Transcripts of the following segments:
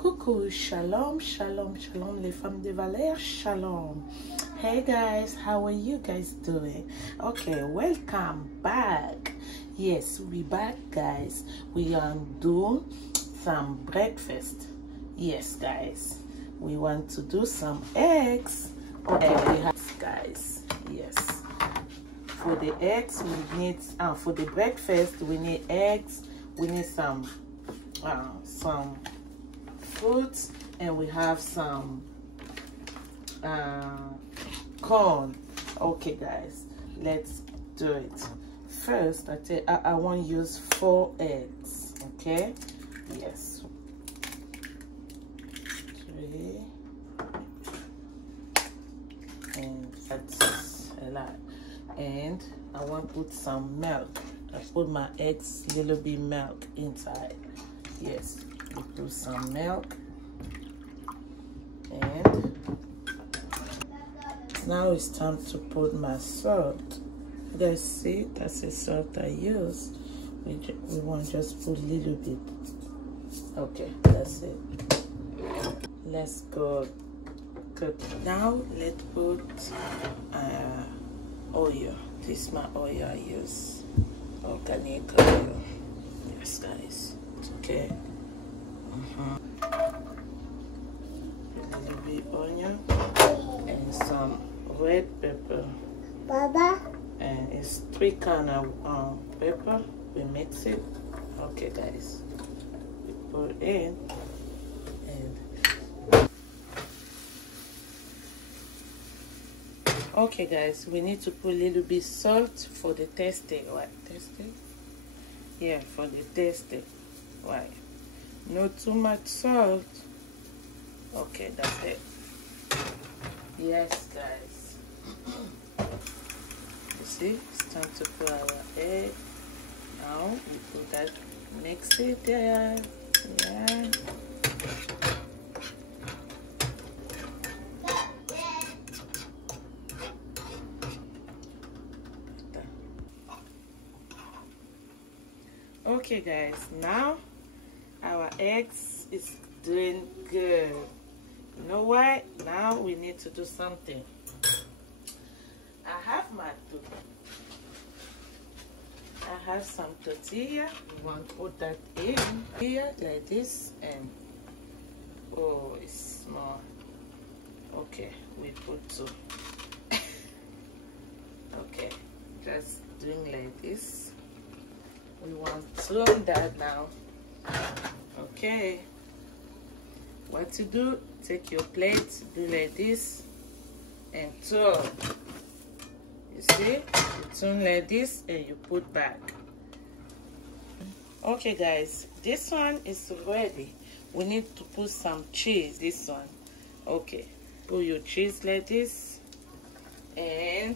Coucou, shalom, shalom, shalom, les femmes de valeur, shalom. Hey guys, how are you guys doing? Okay, welcome back. Yes, we back, guys. We are doing some breakfast. Yes, guys, we want to do some eggs. Okay, we have, guys, yes. For the eggs, we need, for the breakfast, we need eggs. We need some fruits, and we have some corn. Okay guys, let's do it. First, I want to use 4 eggs. Okay, yes, 3, and that's a lot. And I want to put some milk. I put my eggs a little bit milk inside. Yes, we put some milk. And now it's time to put my salt. You guys see, that's the salt I use. We want to just put a little bit. Okay, that's it. Let's go cook. Now let's put oil. This is my oil I use. Organic oil. Yes, guys. It's okay. A little bit onion and some red pepper. Baba. And it's 3 kinds of pepper. We mix it. Okay, guys. We put it in. And okay, guys, we need to put a little bit salt for the tasting. What? Tasting? Yeah, for the tasting. Why? Not too much salt. Okay, that's it. Yes, guys. You see, it's time to put our egg. Now we put that, mix it there. Yeah. Okay guys, now our eggs is doing good. You know why? Now we need to do something. I have some tortilla. We want to put that in here like this, and oh, it's small. Okay, we put 2. Okay, just doing like this. We want to turn that now. Okay, what to do? Take your plate, do like this, and turn. You see, you turn like this and you put back. Okay guys, this one is ready. We need to put some cheese. This one. Okay, put your cheese like this, and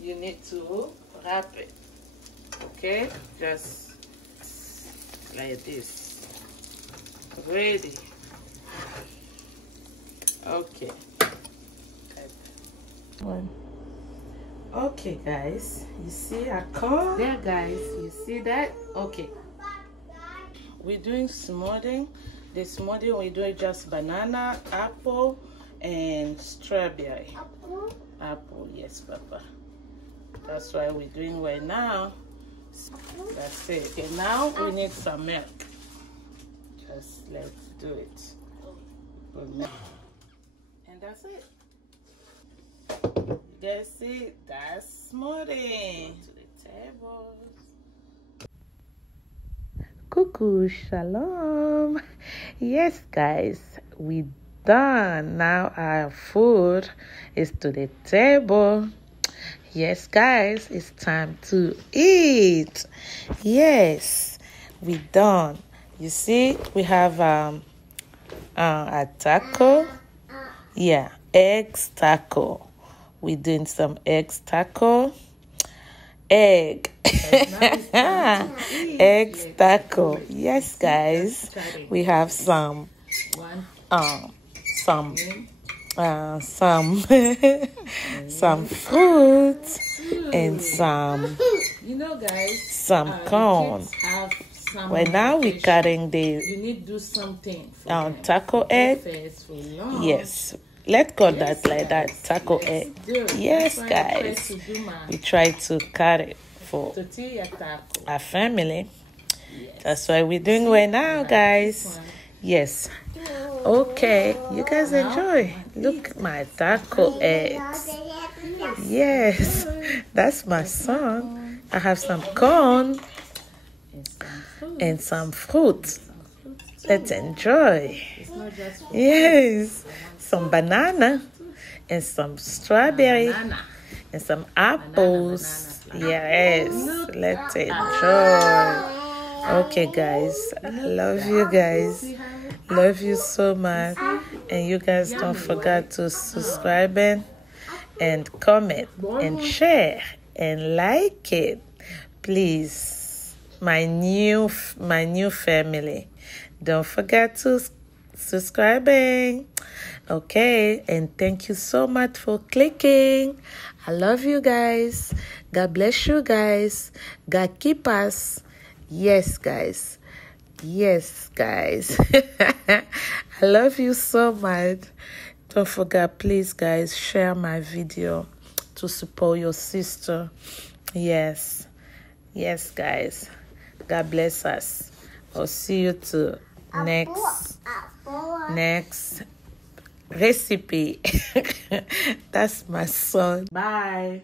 you need to wrap it. Okay, just like this. Ready. Okay. One. Okay guys, you see a corn there, guys. You see that? Okay, we're doing smoothing. The smoothing we're doing just banana, apple, and strawberry. Apple, yes, Papa. That's why we're doing right now. That's it. Okay, now we need some milk. Just let's do it. And that's it. You guys see, that's smoothing. To the table. Coucou, shalom. Yes, guys, we done. Now our food is to the table. Yes, guys, it's time to eat. Yes, we done. You see, we have a taco. Yeah, eggs taco. We doing some eggs taco. Egg. Eggs taco. Yes, guys, we have some some fruits and some, you know, guys, some corn. Kids have Well, now we're cutting the You need to do something for taco egg. for lunch. Yes, let's call that like that, taco egg. Yes, guys, we try to cut it for Tortilla taco. our family. That's what we're doing right now, guys. Yes. Okay, you guys enjoy. Look, my taco eggs. Yes, that's my son. I have some corn and some fruit. Let's enjoy. Yes, some banana and some strawberry and some apples. Yes, let's enjoy. Okay, guys, I love you guys. Love you so much. And you guys don't forget to subscribe and comment and share and like it, please. My new family. Don't forget to subscribing. Okay, and thank you so much for clicking. I love you guys. God bless you guys. God keep us. Yes, guys. Yes, guys. I love you so much. Don't forget, please, guys, share my video to support your sister. Yes. Yes, guys. God bless us. I'll see you to next recipe. That's my son. Bye.